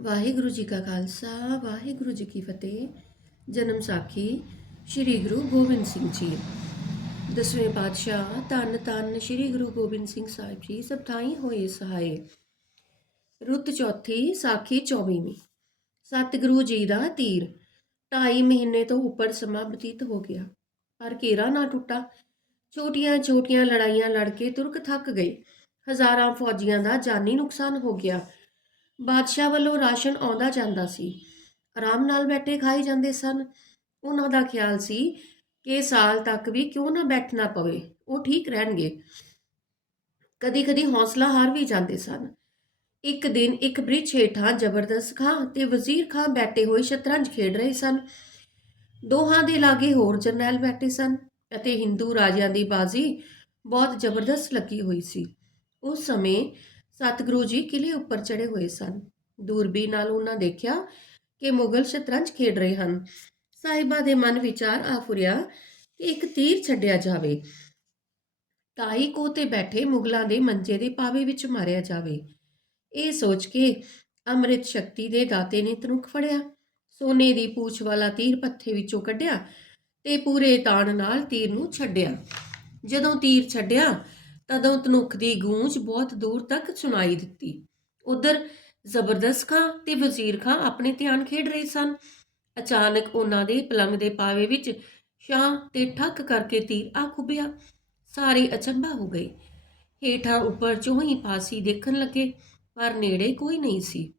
ਵਾਹਿਗੁਰੂ ਜੀ ਕਾ ਖਾਲਸਾ, ਵਾਹਿਗੁਰੂ ਜੀ ਕੀ ਫਤਿਹ। ਜਨਮ ਸਾਖੀ ਸ੍ਰੀ ਗੁਰੂ ਗੋਬਿੰਦ ਸਿੰਘ ਜੀ। ਦਸਵੇਂ ਪਾਤਸ਼ਾਹ ਧੰਨ ਧੰਨ ਸ੍ਰੀ ਗੁਰੂ ਗੋਬਿੰਦ ਸਿੰਘ ਸਾਹਿਬ ਜੀ, ਸਭ ਥਾਈ ਹੋਏ ਸਹਾਏ। ਰੁੱਤ ਚੌਥੀ ਸਾਖੀ 24ਵੀਂ ਸਤਿਗੁਰੂ ਜੀ ਦਾ ਤੀਰ ਢਾਈ ਮਹੀਨੇ ਤੋਂ ਉੱਪਰ ਸਮਾਂ ਬਤੀਤ ਹੋ ਗਿਆ। ਪਰ ਘੇਰਾ ਨਾ ਟੁੱਟਾ। ਛੋਟੀਆਂ ਛੋਟੀਆਂ ਲੜਾਈਆਂ ਲੜ ਕੇ ਤੁਰਕ ਥੱਕ ਗਏ। ਹਜ਼ਾਰਾਂ ਫੌਜੀਆਂ ਦਾ ਜਾਨੀ ਨੁਕਸਾਨ ਹੋ ਗਿਆ। ਬਾਦਸ਼ਾਹ ਵੱਲੋਂ ਰਾਸ਼ਨ ਆਉਂਦਾ ਜਾਂਦਾ ਸੀ। ਆਰਾਮ ਨਾਲ ਬੈਠੇ ਖਾਈ ਜਾਂਦੇ ਸਨ। ਉਹਨਾਂ ਦਾ ਖਿਆਲ ਸੀ ਕਿ ਸਾਲ ਤੱਕ ਵੀ ਕਿਉਂ ਨਾ ਬੈਠਣਾ ਪਵੇ, ਉਹ ਠੀਕ ਰਹਿਣਗੇ। ਕਦੀ-ਕਦੀ ਹੌਸਲਾ ਹਾਰ ਵੀ ਜਾਂਦੇ ਸਨ। ਇੱਕ ਦਿਨ ਇੱਕ ਬ੍ਰਿਜ ਹੇਠਾਂ ਜ਼ਬਰਦਸਤ ਖਾਂ ਤੇ ਵਜ਼ੀਰ ਖਾਂ ਬੈਠੇ ਹੋਏ ਸ਼ਤਰੰਜ ਖੇਡ ਰਹੇ ਸਨ। ਦੋਹਾਂ ਦੇ ਲਾਗੇ ਹੋਰ ਜਰਨੈਲ ਬੈਠੇ ਸਨ ਅਤੇ ਹਿੰਦੂ ਰਾਜਿਆਂ ਦੀ ਬਾਜ਼ੀ ਬਹੁਤ ਜ਼ਬਰਦਸਤ ਲੱਗੀ ਹੋਈ ਸੀ। ਉਸ ਸਮੇਂ ਸਤਿਗੁਰੂ ਜੀ ਕਿਲੇ ਉੱਪਰ ਚੜੇ ਹੋਏ ਸਨ। ਦੂਰਬੀਨ ਨਾਲ ਉਹਨਾਂ ਦੇਖਿਆ ਕਿ ਮੁਗਲ ਸ਼ਤਰੰਜ ਖੇਡ ਰਹੇ ਹਨ। ਸਾਹਿਬਾ ਦੇ ਮਨ ਵਿਚਾਰ ਆ ਫੁਰਿਆ ਕਿ ਇੱਕ ਤੀਰ ਛੱਡਿਆ ਜਾਵੇ। ਤਾਈ ਕੋ ਤੇ ਬੈਠੇ ਮੁਗਲਾਂ ਦੇ ਮੰਜੇ ਦੇ ਪਾਵੇ ਵਿੱਚ ਮਾਰਿਆ ਜਾਵੇ। ਇਹ ਸੋਚ ਕੇ ਅੰਮ੍ਰਿਤ ਸ਼ਕਤੀ ਦੇ ਦਾਤੇ ਨੇ ਤਨੁਕ ਫੜਿਆ। ਸੋਨੇ ਦੀ ਪੂਛ ਵਾਲਾ ਤੀਰ ਪੱਥੇ ਵਿੱਚੋਂ ਕੱਢਿਆ ਤੇ ਪੂਰੇ ਤਾਣ ਨਾਲ ਤੀਰ ਨੂੰ ਛੱਡਿਆ। ਜਦੋਂ ਤੀਰ ਛੱਡਿਆ ਤਦੋਂ ਤਨੁਖ ਦੀ ਗੂੰਜ ਬਹੁਤ ਦੂਰ ਤੱਕ ਸੁਣਾਈ ਦਿੱਤੀ। ਉਧਰ ਜ਼ਬਰਦਸਤ ਖਾਂ ਤੇ ਵਜ਼ੀਰ ਖਾਂ ਆਪਣੇ ਧਿਆਨ ਖੇਡ ਰਹੇ ਸਨ। ਅਚਾਨਕ ਉਹਨਾਂ ਦੇ ਪਲੰਗ ਦੇ ਪਾਵੇ ਵਿੱਚ ਸ਼ਾਂ ਤੇ ਠੱਕ ਕਰਕੇ ਤੀਰ ਆ ਖੁੱਭਿਆ ਸਾਰੇ ਅਚੰਭਾ ਹੋ ਗਏ। ਹੇਠਾਂ ਉੱਪਰ ਚੋਹੀ ਪਾਸੀ ਦੇਖਣ ਲੱਗੇ, ਪਰ ਨੇੜੇ ਕੋਈ ਨਹੀਂ ਸੀ।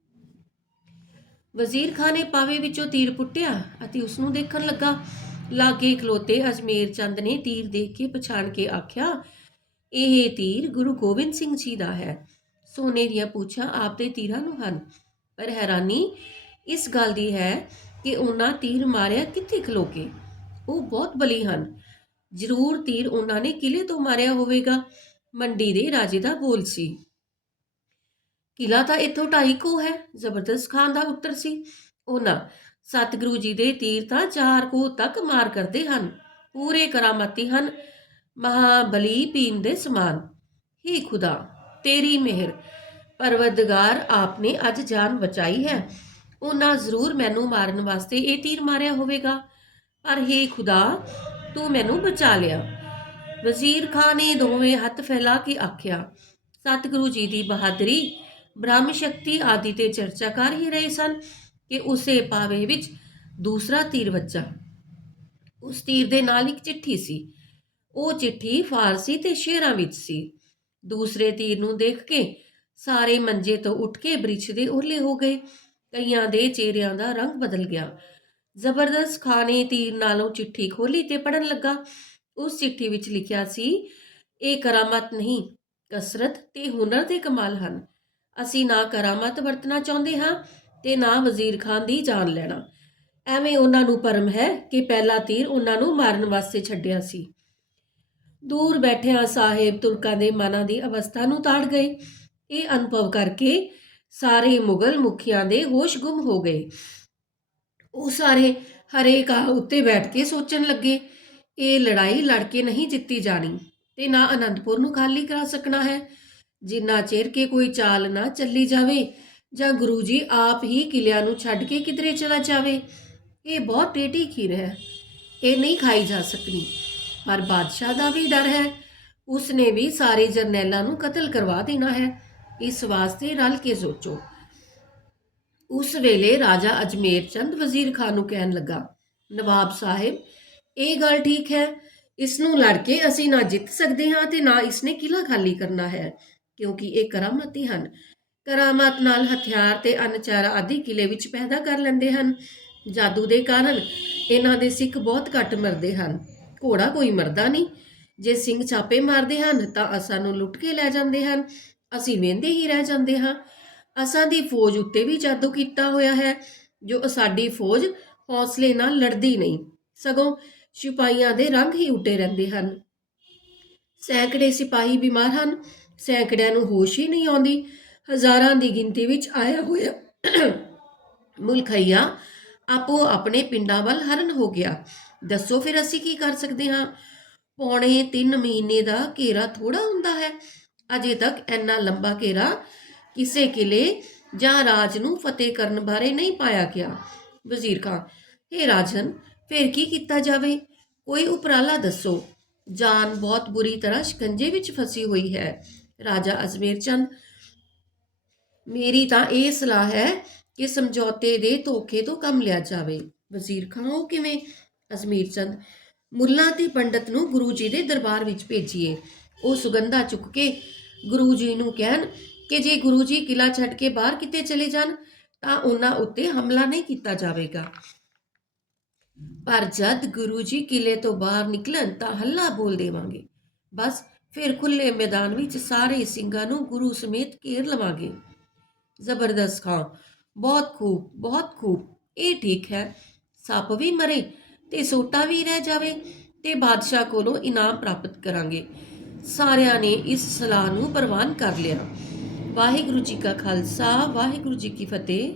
ਵਜ਼ੀਰ ਖਾਨ ਨੇ ਪਾਵੇ ਵਿੱਚੋਂ ਤੀਰ ਪੁੱਟਿਆ ਅਤੇ ਉਸ ਨੂੰ ਦੇਖਣ ਲੱਗਾ। ਲਾਗੇ ਖਲੋਤੇ ਅਜਮੇਰ ਚੰਦ ਨੇ ਤੀਰ ਦੇਖ ਕੇ ਪਛਾਣ ਕੇ ਆਖਿਆ ਇਹ ਤੀਰ ਗੁਰੂ ਗੋਬਿੰਦ ਸਿੰਘ ਜੀ ਦਾ ਹੈ। ਸੋਨੇ ਦੀਆਂ ਪੂਛਾਂ ਆਪ ਦੇ ਤੀਰਾਂ ਨੂੰ ਹਨ। ਪਰ ਹੈਰਾਨੀ ਇਸ ਗੱਲ ਦੀ ਹੈ ਕਿ ਉਹਨਾਂ ਤੀਰ ਮਾਰਿਆ ਕਿੱਥੇ ਖਲੋ ਉਹ ਬਹੁਤ ਬਲੀ ਹਨ। ਜ਼ਰੂਰ ਤੀਰ ਉਹਨਾਂ ਨੇ ਕਿਲੇ ਤੋਂ ਮਾਰਿਆ ਹੋਵੇਗਾ। ਮੰਡੀ ਦੇ ਰਾਜੇ ਦਾ ਬੋਲ ਸੀ। ਕਿਲਾ ਤਾਂ ਇੱਥੋਂ ਢਾਈ ਕੋ ਹੈ। ਜ਼ਬਰਦਸਤ ਖਾਨ ਦਾ ਉੱਤਰ ਸੀ। ਉਹਨਾਂ ਸਤਿਗੁਰੂ ਜੀ ਦੇ ਤੀਰ ਤਾਂ ਚਾਰ ਕੋ ਤੱਕ ਮਾਰ ਕਰਦੇ ਹਨ। ਪੂਰੇ ਕਰਾਮਾਤੀ ਹਨ। ਮਹਾਬਲੀ ਪੀਨ ਦੇ ਸਮਾਨ। ਹੀ ਖੁਦਾ, ਤੇਰੀ ਮਿਹਰ, ਪਰਵਰਦਗਾਰ ਆਪਨੇ ਅੱਜ ਜਾਨ ਬਚਾਈ ਹੈ। ਉਹਨਾਂ ਜ਼ਰੂਰ ਮੈਨੂੰ ਮਾਰਨ ਵਾਸਤੇ ਇਹ ਤੀਰ ਮਾਰਿਆ ਹੋਵੇਗਾ। ਪਰ ਹੀ ਖੁਦਾ, ਤੂੰ ਮੈਨੂੰ ਬਚਾ ਲਿਆ। ਵਜ਼ੀਰ ਖਾਨ ਨੇ ਦੋਵੇਂ ਹੱਥ ਫੈਲਾ ਕੇ ਆਖਿਆ, ਸਤਿਗੁਰੂ ਜੀ ਦੀ ਬਹਾਦਰੀ, ਬ੍ਰਹਮ ਸ਼ਕਤੀ ਆਦਿ ਤੇ ਚਰਚਾ ਕਰ ਹੀ ਰਹੇ ਸਨ ਕਿ ਉਸੇ ਪਾਵੇ ਵਿੱਚ ਦੂਸਰਾ ਤੀਰ ਵੱਜਾ। ਉਸ ਤੀਰ ਦੇ ਨਾਲ ਇੱਕ ਚਿੱਠੀ ਸੀ। ਉਹ ਚਿੱਠੀ ਫਾਰਸੀ ਤੇ ਸ਼ੇਰਾਂ ਵਿੱਚ ਸੀ। ਦੂਸਰੇ ਤੀਰ ਨੂੰ ਦੇਖ ਕੇ ਸਾਰੇ ਮੰਜੇ ਤੋਂ ਉੱਠ ਕੇ ਬ੍ਰਿਛ ਦੇ ਓਲੇ ਹੋ ਗਏ। ਕਈਆਂ ਦੇ ਚਿਹਰਿਆਂ ਦਾ ਰੰਗ ਬਦਲ ਗਿਆ। ਜ਼ਬਰਦਸਤ ਖਾਨੇ ਤੀਰ ਨਾਲੋਂ ਚਿੱਠੀ ਖੋਲੀ ਤੇ ਪੜਨ ਲੱਗਾ। ਉਸ ਚਿੱਠੀ ਵਿੱਚ ਲਿਖਿਆ ਸੀ, ਇਹ ਕਰਾਮਤ ਨਹੀਂ, ਕਸਰਤ ਤੇ ਹੁਨਰ ਦੇ ਕਮਾਲ ਹਨ। ਅਸੀਂ ਨਾ ਕਰਾਮਤ ਵਰਤਣਾ ਚਾਹੁੰਦੇ ਹਾਂ ਤੇ ਨਾ ਵਜ਼ੀਰ ਖਾਨ ਦੀ ਜਾਨ ਲੈਣਾ। ਐਵੇਂ ਉਹਨਾਂ ਨੂੰ ਪਰਮ ਹੈ ਕਿ ਪਹਿਲਾ ਤੀਰ ਉਹਨਾਂ ਨੂੰ ਮਾਰਨ ਵਾਸਤੇ ਛੱਡਿਆ ਸੀ। ਦੂਰ ਬੈਠਿਆਂ ਸਾਹਿਬ ਤੁਰਕਾਂ ਦੇ ਮਨਾਂ ਦੀ ਅਵਸਥਾ ਨੂੰ ਤਾੜ ਗਏ। ਇਹ ਅਨੁਭਵ ਕਰਕੇ ਸਾਰੇ ਮੁਗਲ ਮੁਖੀਆਂ ਦੇ ਹੋਸ਼ ਗੁੰਮ ਹੋ ਗਏ। ਉਹ ਸਾਰੇ ਹਰੇ ਕਾ ਉੱਤੇ ਬੈਠ ਕੇ ਸੋਚਣ ਲੱਗੇ, ਇਹ ਲੜਾਈ ਲੜ ਕੇ ਨਹੀਂ ਜਿੱਤੀ ਜਾਣੀ ਤੇ ਨਾ ਅਨੰਦਪੁਰ ਨੂੰ ਖਾਲੀ ਕਰਾ ਸਕਣਾ ਹੈ। ਜਿੰਨਾ ਚਿਰ ਕੇ ਕੋਈ ਚਾਲ ਨਾ ਚੱਲੀ ਜਾਵੇ ਜਾਂ ਗੁਰੂ ਜੀ ਆਪ ਹੀ ਕਿਲਿਆਂ ਨੂੰ ਛੱਡ ਕੇ ਕਿਧਰੇ ਚਲਾ ਜਾਵੇ, ਇਹ ਬਹੁਤ ਟੇਟੀ ਖੀਰ ਹੈ। ਇਹ ਨਹੀਂ ਖਾਈ ਜਾ ਸਕਦੀ ਪਰ ਬਾਦਸ਼ਾਹ ਦਾ ਵੀ ਡਰ ਹੈ। ਉਸ ਨੇ ਵੀ ਸਾਰੇ ਜਰਨੈਲਾਂ ਨੂੰ ਕਤਲ ਕਰਵਾ ਦੇਣਾ ਹੈ। ਇਸ ਵਾਸਤੇ ਰਲ ਕੇ ਸੋਚੋ। ਉਸ ਵੇਲੇ ਰਾਜਾ ਅਜਮੇਰ ਚੰਦ ਵਜ਼ੀਰ ਖਾਨ ਨੂੰ ਕਹਿਣ ਲੱਗਾ, ਨਵਾਬ ਸਾਹਿਬ, ਇਹ ਗੱਲ ਠੀਕ ਹੈ। ਇਸ ਨੂੰ ਲੜ ਕੇ ਅਸੀਂ ਨਾ ਜਿੱਤ ਸਕਦੇ ਹਾਂ ਤੇ ਨਾ ਇਸ ਨੇ ਕਿਲਾ ਖਾਲੀ ਕਰਨਾ ਹੈ, ਕਿਉਂਕਿ ਇਹ ਕਰਾਮਾਤੀ ਹਨ। ਕਰਾਮਾਤ ਨਾਲ ਹਥਿਆਰ ਤੇ ਅਨਚਾਰਾ ਆਦਿ ਕਿਲੇ ਵਿੱਚ ਪੈਦਾ ਕਰ ਲੈਂਦੇ ਹਨ। ਜਾਦੂ ਦੇ ਕਾਰਨ ਇਹਨਾਂ ਦੇ ਸਿੱਖ ਬਹੁਤ ਘੱਟ ਮਰਦੇ ਹਨ। ਘੋੜਾ ਕੋਈ ਮਰਦਾ ਨਹੀਂ। ਜੇ ਸਿੰਘ ਛਾਪੇ ਮਾਰਦੇ ਹਨ ਤਾਂ ਅਸਾਂ ਨੂੰ ਲੁੱਟ ਕੇ ਲੈ ਜਾਂਦੇ ਹਨ। ਅਸੀਂ ਵੇਂਦੇ ਹੀ ਰਹਿ ਜਾਂਦੇ ਹਾਂ। ਅਸਾਂ ਦੀ ਫੌਜ ਉੱਤੇ ਵੀ ਜਾਦੂ ਕੀਤਾ ਹੋਇਆ ਹੈ, ਜੋ ਸਾਡੀ ਫੌਜ ਹੌਸਲੇ ਨਾਲ ਲੜਦੀ ਨਹੀਂ। ਸਗੋਂ ਸਿਪਾਹੀਆਂ ਦੇ ਰੰਗ ਹੀ ਉੱਡੇ ਰਹਿੰਦੇ ਹਨ। ਸੈਂਕੜੇ ਸਿਪਾਹੀ ਬਿਮਾਰ ਹਨ। ਸੈਂਕੜਿਆਂ ਨੂੰ ਹੋਸ਼ ਹੀ ਨਹੀਂ ਆਉਂਦੀ। ਹਜ਼ਾਰਾਂ ਦੀ ਗਿਣਤੀ ਵਿੱਚ ਆਇਆ ਹੋਇਆ ਮੁਲਖਈਆ ਆਪੋ ਆਪਣੇ ਪਿੰਡਾਂ ਵੱਲ ਹਰਨ ਹੋ ਗਿਆ। ਦੱਸੋ ਫਿਰ ਅਸੀਂ ਕੀ ਕਰ ਸਕਦੇ ਹਾਂ? ਪੌਣੇ 3 ਮਹੀਨੇ ਦਾ ਘੇਰਾ ਥੋੜਾ ਹੁੰਦਾ ਹੈ। ਅਜੇ ਤੱਕ ਇੰਨਾ ਲੰਬਾ ਘੇਰਾ ਕਿਸੇ ਕਿਲੇ ਜਾਂ ਰਾਜ ਨੂੰ ਫਤਿਹ ਕਰਨ ਬਾਰੇ ਨਹੀਂ ਪਾਇਆ ਗਿਆ। ਵਜ਼ੀਰ ਖਾਨ ਹੇ ਰਾਜਨ, ਫਿਰ ਕੀ ਕੀਤਾ ਜਾਵੇ? ਕੋਈ ਉਪਰਾਲਾ ਦੱਸੋ? ਜਾਨ ਬਹੁਤ ਬੁਰੀ ਤਰ੍ਹਾਂ ਸ਼ਿਕੰਜੇ ਵਿੱਚ ਫਸੀ ਹੋਈ ਹੈ। ਰਾਜਾ ਅਜਮੇਰ ਚੰਦ, ਮੇਰੀ ਤਾਂ ਇਹ ਸਲਾਹ ਹੈ ਕਿ ਸਮਝੌਤੇ ਦੇ ਧੋਖੇ ਤੋਂ ਕੰਮ ਲਿਆ ਜਾਵੇ। ਵਜ਼ੀਰ ਖਾਨ ਉਹ ਕਿਵੇਂ ਅਜ਼ਮੀਰ ਚੰਦ, ਮੁੱਲਾ ਤੇ ਪੰਡਤ ਨੂੰ ਗੁਰੂ ਜੀ ਦੇ ਦਰਬਾਰ ਵਿੱਚ ਭੇਜੀਏ। ਉਹ ਸੁਗੰਧਾ ਚੁੱਕ ਕੇ ਗੁਰੂ ਜੀ ਨੂੰ ਕਹਿਣ ਕਿ ਜੇ ਗੁਰੂ ਜੀ ਕਿਲਾ ਛੱਡ ਕੇ ਬਾਹਰ ਕਿਤੇ ਚਲੇ ਜਾਣ, ਤਾਂ ਉਹਨਾਂ ਉੱਤੇ ਹਮਲਾ ਨਹੀਂ ਕੀਤਾ ਜਾਵੇਗਾ। ਪਰ ਜਦ ਗੁਰੂ ਜੀ ਕਿਲੇ ਤੋਂ ਬਾਹਰ ਨਿਕਲਣ, ਤਾਂ ਹੱਲਾ ਬੋਲ ਦੇਵਾਂਗੇ। ਬਸ ਫਿਰ ਖੁੱਲੇ ਮੈਦਾਨ ਵਿੱਚ ਸਾਰੇ ਸਿੰਘਾਂ ਨੂੰ ਗੁਰੂ ਸਮੇਤ ਘੇਰ ਲਵਾਂਗੇ। ਜ਼ਬਰਦਸਤ ਖਾਂ, ਬਹੁਤ ਖੂਬ ਬਹੁਤ ਖੂਬ, ਇਹ ਠੀਕ ਹੈ, ਸੱਪ ਵੀ ਮਰੇ ਤੇ ਸੋਟਾ ਵੀ ਰਹਿ ਜਾਵੇ ਤੇ ਬਾਦਸ਼ਾਹ ਕੋਲੋਂ ਇਨਾਮ ਪ੍ਰਾਪਤ ਕਰਾਂਗੇ। ਸਾਰਿਆਂ ਨੇ ਇਸ ਸਲਾਹ ਨੂੰ ਪ੍ਰਵਾਨ ਕਰ ਲਿਆ। ਵਾਹਿਗੁਰੂ ਜੀ ਕਾ ਖਾਲਸਾ, ਵਾਹਿਗੁਰੂ ਜੀ ਕੀ ਫਤਿਹ।